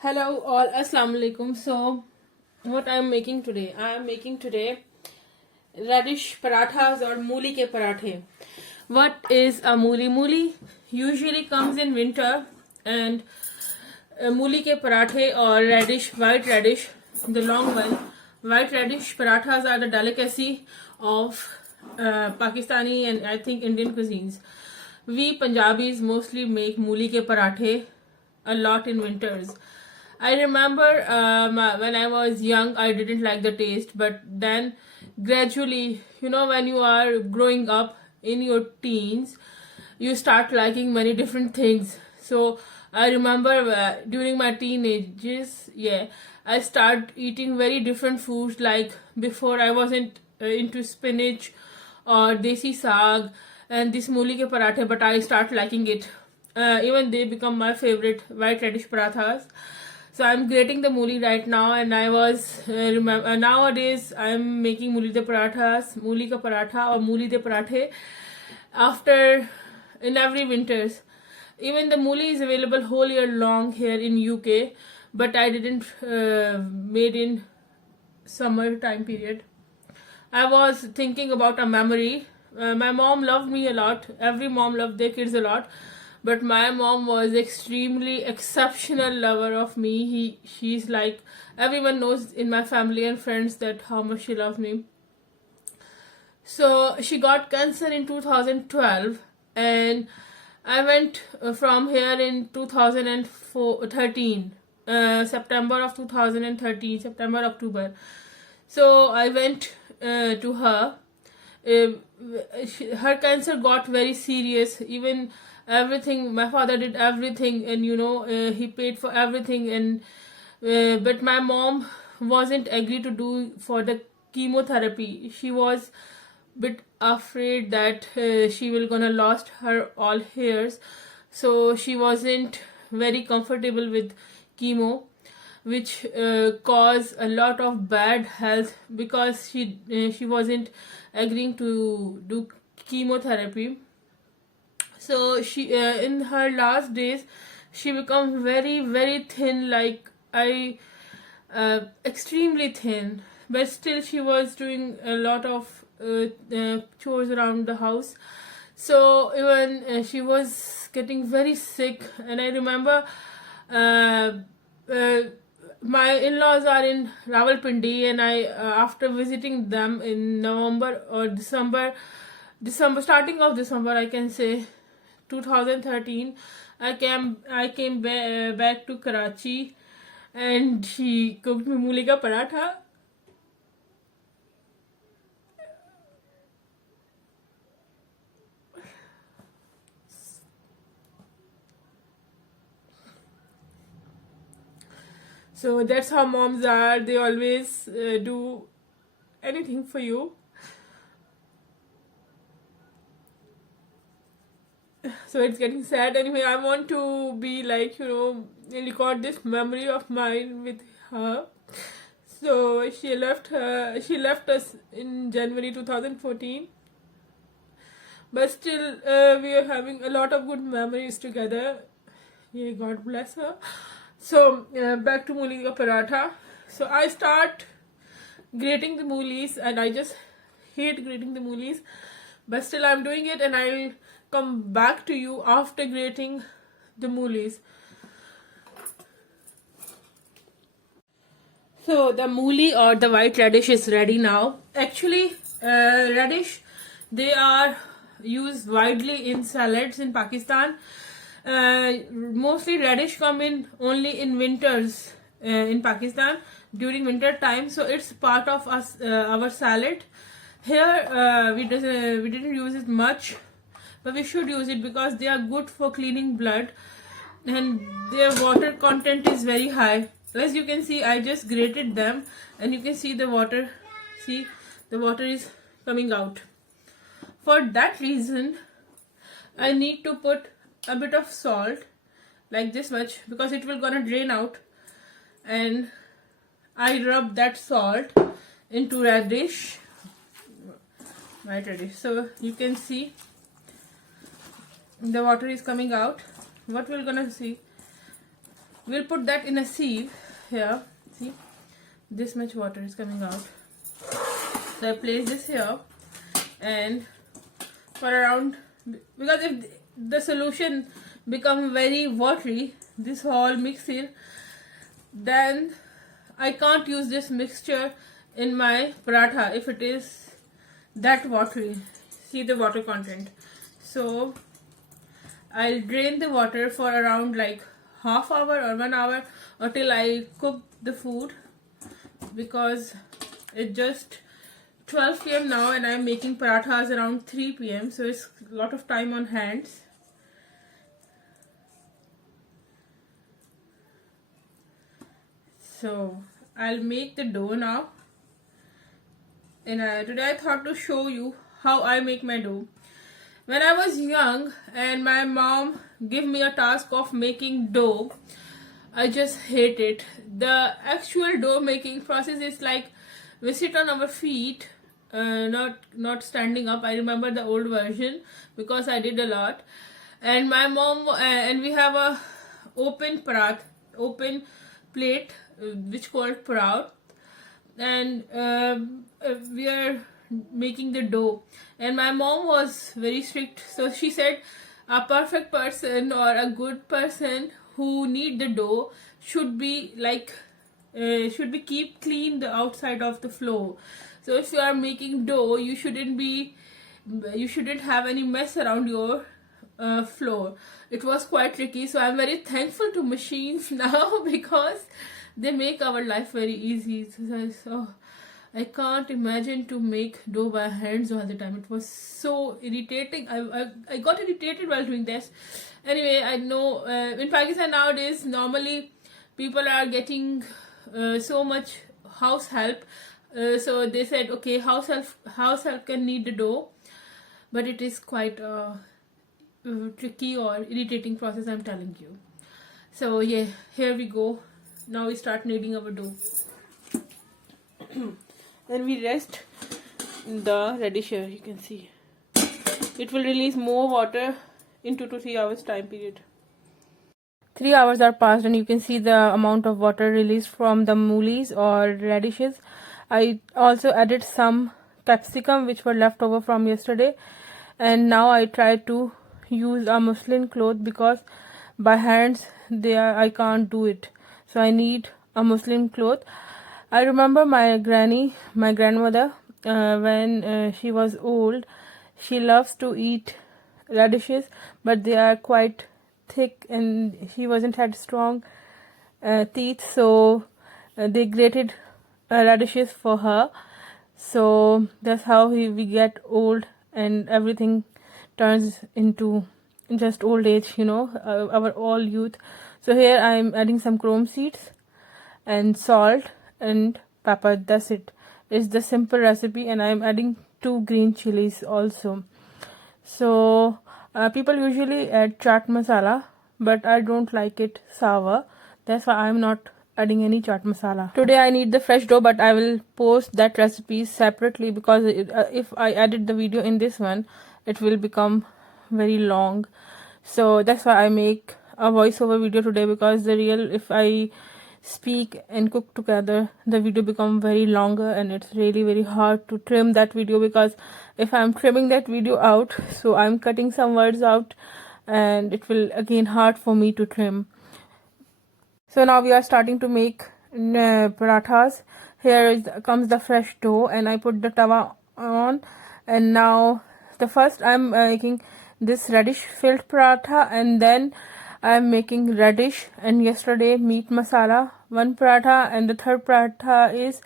Hello all, assalamu alaikum. So, what I am making today? I am making today radish parathas or mooli ke parathe. What is a mooli? Mooli usually comes in winter, and mooli ke parathe or radish, white radish, the long one. White radish parathas are the delicacy of Pakistani and I think Indian cuisines. We Punjabis mostly make mooli ke parathe a lot in winters. I remember when I was young, I didn't like the taste, but then gradually, when you are growing up in your teens, you start liking many different things. So I remember during my teenagers, I start eating very different foods. Like before, I wasn't into spinach or desi saag and this mooli ke parathe, but I start liking it. Even they become my favorite white radish parathas. So I'm grating the mooli right now, and I was nowadays I'm making mooli de parathas, mooli ka paratha or mooli de parathe after in every winters. Even the mooli is available whole year long here in UK, but I didn't made in summer time period. I was thinking about a memory. My mom loved me a lot. Every mom loved their kids a lot, but my mom was extremely exceptional lover of me. She's like, everyone knows in my family and friends that how much she loved me. So she got cancer in 2012, and I went from here in 2013, September of 2013, September, October. So I went to her. Her cancer got very serious. Even everything, my father did everything, and he paid for everything, and but my mom wasn't agree to do for the chemotherapy. She was bit afraid that she will gonna lost her all hairs, so she wasn't very comfortable with chemo, which caused a lot of bad health because she wasn't agreeing to do chemotherapy. So she in her last days she become very very thin, like I extremely thin, but still she was doing a lot of chores around the house. So even she was getting very sick, and I remember uh, uh, my in-laws are in Rawalpindi, and I after visiting them in November or December, starting of December, I can say 2013, I came back to Karachi, and she cooked me mooli ka paratha. So that's how moms are. They always do anything for you. So it's getting sad. Anyway, I want to be like, record this memory of mine with her. So she left us in January 2014. But still, we are having a lot of good memories together. Yeah, God bless her. So back to mooli ka paratha. So I start grating the moolies, and I just hate grating the moolies, but still I'm doing it, and I'll come back to you after grating the moolies. So the mooli or the white radish is ready now. Actually, radish, they are used widely in salads in Pakistan. Mostly radish come in only in winters in Pakistan during winter time, so it's part of us our salad. Here we didn't use it much, but we should use it because they are good for cleaning blood, and their water content is very high. As you can see, I just grated them, and you can see the water. See, the water is coming out. For that reason, I need to put a bit of salt, like this much, because it will gonna drain out, and I rub that salt into radish, white radish. So you can see the water is coming out. What we're gonna see, we'll put that in a sieve here. See, this much water is coming out. So I place this here, and for around, because if the solution become very watery, this whole mixture, then I can't use this mixture in my paratha if it is that watery. See the water content. So I'll drain the water for around like half hour or 1 hour until I cook the food, because it's just 12 p.m. now and I'm making parathas around 3 p.m. so it's a lot of time on hands. So I'll make the dough now, and today I thought to show you how I make my dough. When I was young and my mom gave me a task of making dough, I just hate it. The actual dough making process is like we sit on our feet, not standing up. I remember the old version because I did a lot. And my mom and we have a open plate which called parat, and we are making the dough. And my mom was very strict, so she said a perfect person or a good person who need the dough should be like keep clean the outside of the flour. So if you are making dough, you shouldn't have any mess around your flour. It was quite tricky, so I'm very thankful to machines now because they make our life very easy. So I can't imagine to make dough by hands all the time. It was so irritating. I got irritated while doing this. Anyway, I know in Pakistan nowadays normally people are getting so much house help. So they said, okay, house help can knead the dough, but it is quite tricky or irritating process, I'm telling you. So yeah, here we go. Now we start kneading our dough. Then we rest the radish here. You can see it will release more water in 2 to 3 hours time period. 3 hours are passed and you can see the amount of water released from the moolies or radishes. I also added some capsicum which were left over from yesterday, and now I try to use a muslin cloth because by hands I can't do it, so I need a muslin cloth. I remember my grandmother, when she was old, she loves to eat radishes, but they are quite thick and she wasn't had strong teeth, so they grated radishes for her. So that's how we get old and everything turns into just old age, our all youth. So here I am adding some chrome seeds and salt and pepper. That's it. It's the simple recipe, and I am adding 2 green chilies also. So people usually add chaat masala, but I don't like it sour. That's why I'm not adding any chaat masala. Today I need the fresh dough, but I will post that recipe separately because if I edit the video in this one, it will become very long. So that's why I make a voiceover video today, because if I speak and cook together, the video become very longer and it's really very hard to trim that video, because if I'm trimming that video out, so I'm cutting some words out and it will again hard for me to trim. So now we are starting to make parathas. Here comes the fresh dough and I put the tawa on, and now the first I'm making this radish filled paratha, and then I'm making radish and yesterday meat masala 1 paratha, and the third paratha is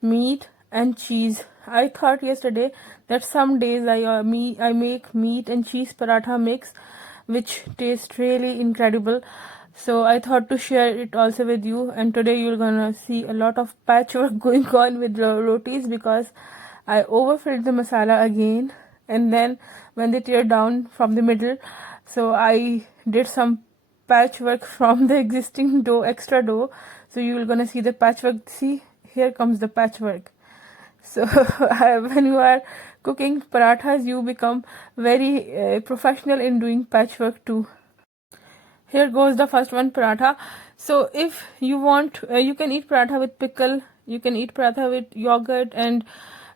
meat and cheese. I thought yesterday that some days I make meat and cheese paratha mix, which tastes really incredible. So I thought to share it also with you, and today you're gonna see a lot of patchwork going on with the rotis because I overfilled the masala again, and then when they tear down from the middle, so I did some patchwork from the existing dough, extra dough. So you're gonna see the patchwork. See, here comes the patchwork. So when you are cooking parathas, you become very professional in doing patchwork too. Here goes the first one paratha. So if you want, you can eat paratha with pickle, you can eat paratha with yogurt and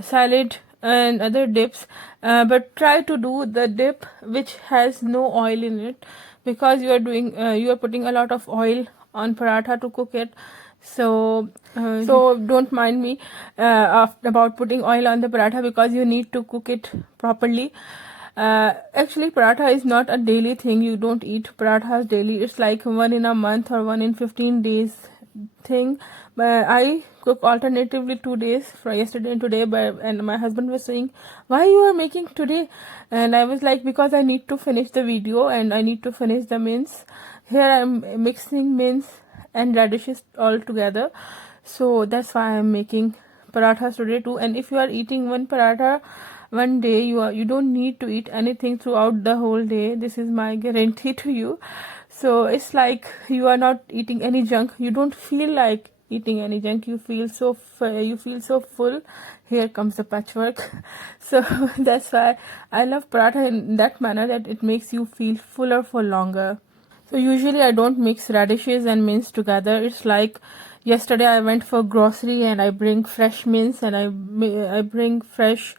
salad and other dips, but try to do the dip which has no oil in it, because you are putting a lot of oil on paratha to cook it. So so don't mind me about putting oil on the paratha, because you need to cook it properly. Actually, paratha is not a daily thing. You don't eat parathas daily. It's like one in a month or one in 15 days thing. But I cook alternatively 2 days, for yesterday and today. And my husband was saying, "Why you are making today?" And I was like, because I need to finish the video and I need to finish the mince. Here I'm mixing mince and radishes all together. So that's why I'm making parathas today too. And if you are eating one paratha one day, you don't need to eat anything throughout the whole day. This is my guarantee to you. So it's like you are not eating any junk. You don't feel like eating any junk. You feel so full. Here comes the patchwork. So that's why I love paratha in that manner, that it makes you feel fuller for longer. So usually I don't mix radishes and mince together. It's like yesterday I went for grocery and I bring fresh mince and I bring fresh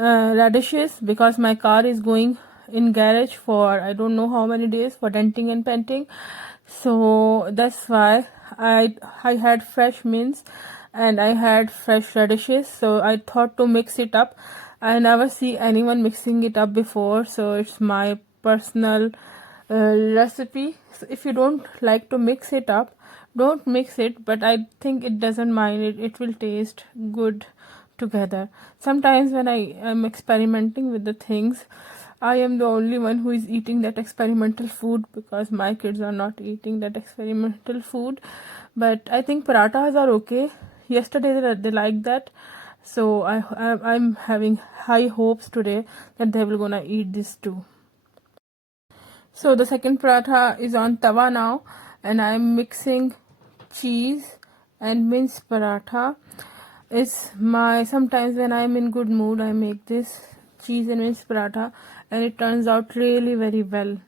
radishes, because my car is going in garage for I don't know how many days for denting and painting. So that's why I had fresh mince and I had fresh radishes. So I thought to mix it up. I never see anyone mixing it up before, so it's my personal recipe. So if you don't like to mix it up, don't mix it, but I think it doesn't mind it. It will taste good together. Sometimes when I am experimenting with the things, I am the only one who is eating that experimental food, because my kids are not eating that experimental food. But I think parathas are okay. Yesterday they liked that. So I'm having high hopes today that they will gonna eat this too. So the second paratha is on tawa now, and I'm mixing cheese and minced paratha. It's my, sometimes when I'm in good mood, I make this cheese and minced paratha, and it turns out really very well.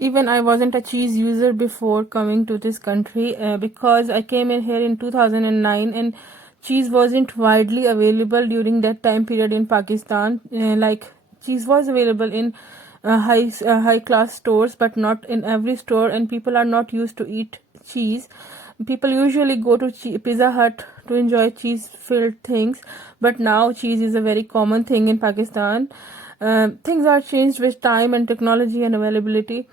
Even I wasn't a cheese user before coming to this country, because I came in here in 2009 and cheese wasn't widely available during that time period in Pakistan. Like cheese was available in high class stores, but not in every store, and people are not used to eat cheese. People usually go to Pizza Hut to enjoy cheese filled things, but now cheese is a very common thing in Pakistan. Things are changed with time and technology and availability.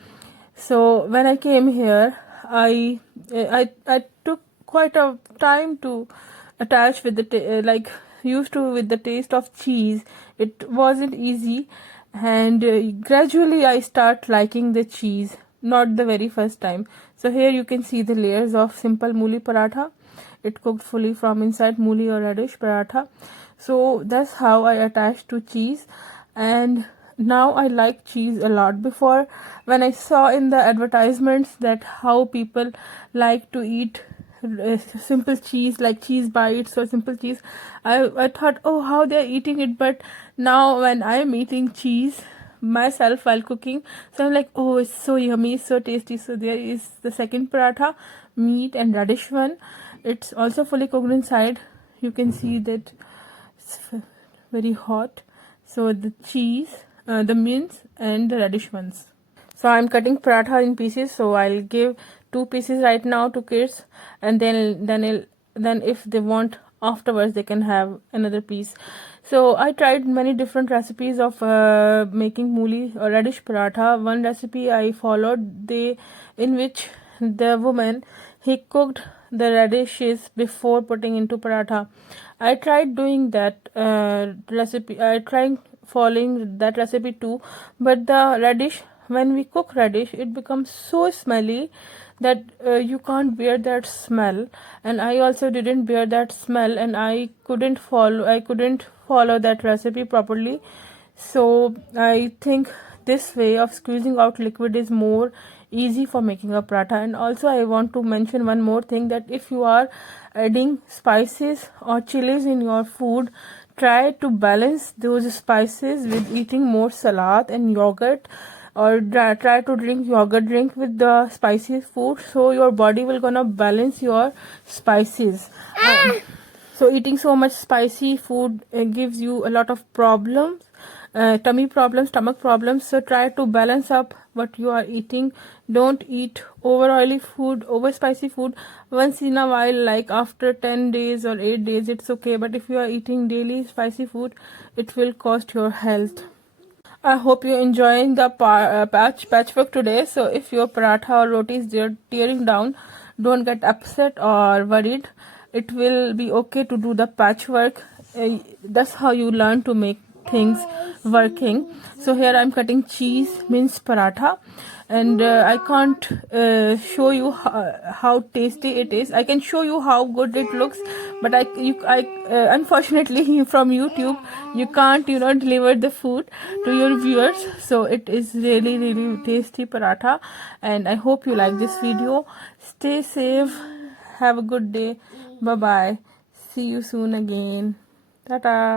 So when I came here, I took quite a time to attach with the like used to with the taste of cheese. It wasn't easy, and gradually I start liking the cheese. Not the very first time. So here you can see the layers of simple mooli paratha. It cooked fully from inside mooli or radish paratha. So that's how I attached to cheese, and now I like cheese a lot. Before, when I saw in the advertisements that how people like to eat simple cheese, like cheese bites or simple cheese, I thought, oh, how they're eating it. But now when I'm eating cheese myself while cooking, so I'm like, oh, it's so yummy, so tasty. So there is the second paratha, meat and radish one. It's also fully cooked inside. You can see that it's very hot. So the cheese, the mince and the radish ones. So I'm cutting paratha in pieces. So I'll give 2 pieces right now to kids, and then if they want afterwards, they can have another piece. So I tried many different recipes of making mooli or radish paratha. One recipe I followed, in which the woman, he cooked the radishes before putting into paratha. I tried doing that recipe. I tried following that recipe too, but the radish, when we cook radish, it becomes so smelly that you can't bear that smell, and I also didn't bear that smell, and I couldn't follow that recipe properly. So I think this way of squeezing out liquid is more easy for making a paratha. And also I want to mention one more thing, that if you are adding spices or chilies in your food, try to balance those spices with eating more salad and yogurt. or try to drink yogurt drink with the spicy food, so your body will gonna balance your spices. So eating so much spicy food gives you a lot of problems, tummy problems, stomach problems. So try to balance up what you are eating. Don't eat over oily food, over spicy food. Once in a while, like after 10 days or 8 days, it's okay. But if you are eating daily spicy food, it will cost your health. I hope you're enjoying the patchwork today. So if your paratha or roti is tearing down, don't get upset or worried. It will be okay to do the patchwork. That's how you learn to make things working. So here I'm cutting cheese minced paratha, and I can't show you how tasty it is. I can show you how good it looks, but unfortunately from YouTube you can't deliver the food to your viewers. So it is really tasty paratha, and I hope you like this video. Stay safe, have a good day, bye bye, see you soon again, tata.